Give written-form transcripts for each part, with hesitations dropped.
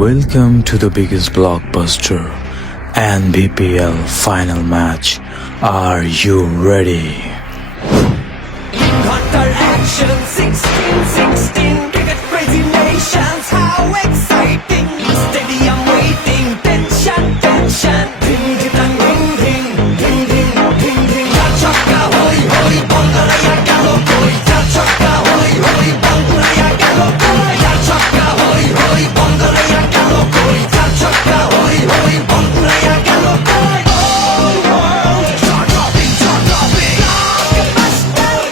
Welcome to the biggest blockbuster and BPL final match. Are you ready? Hunter action 16-16 cricket crazy nations, how exciting. Stadium waiting, tension, tension. Ding ding ding ding ding ding ding ding. Chaka hoy hoy bangala galo koi. Chaka hoy hoy bangala galo koi. Chaka hoy hoy bangala galo koi. Chaka hoy hoy bangala galo koi. Oh world, start dropping, start dropping.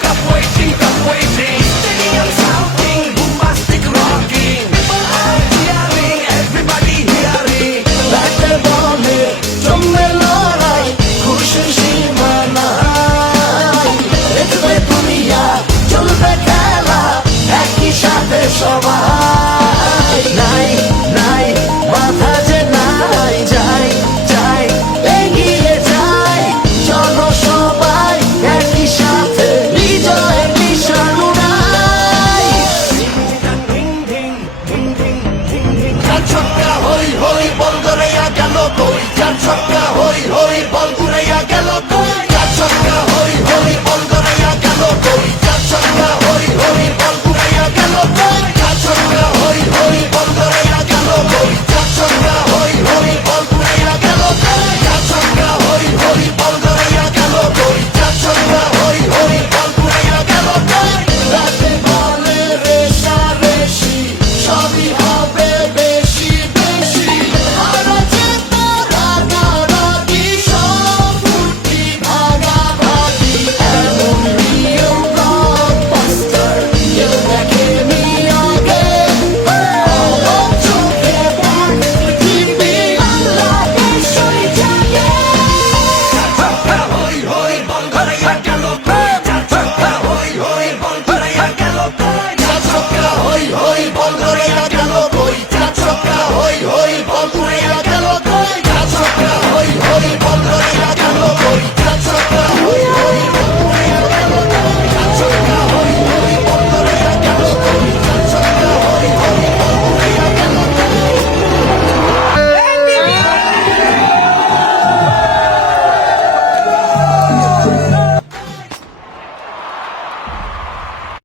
Cup waiting, cup waiting. Stadium shouting, bombastic rocking. People are cheering, everybody hearing. Batter ball-এ জমবে লড়াই, খুশির সীমা নাই। দেখবে দুনিয়া, চলবে খেলা, একই সাথে সবাই। নাই, নাই, মাথা যে নাই, যাই, যাই, এগিয়ে যাই। চলো সবাই, একই সাথে, বিজয়ের নিশান উড়াই। ছক্কা হই হই বল ধরে গেল গোল।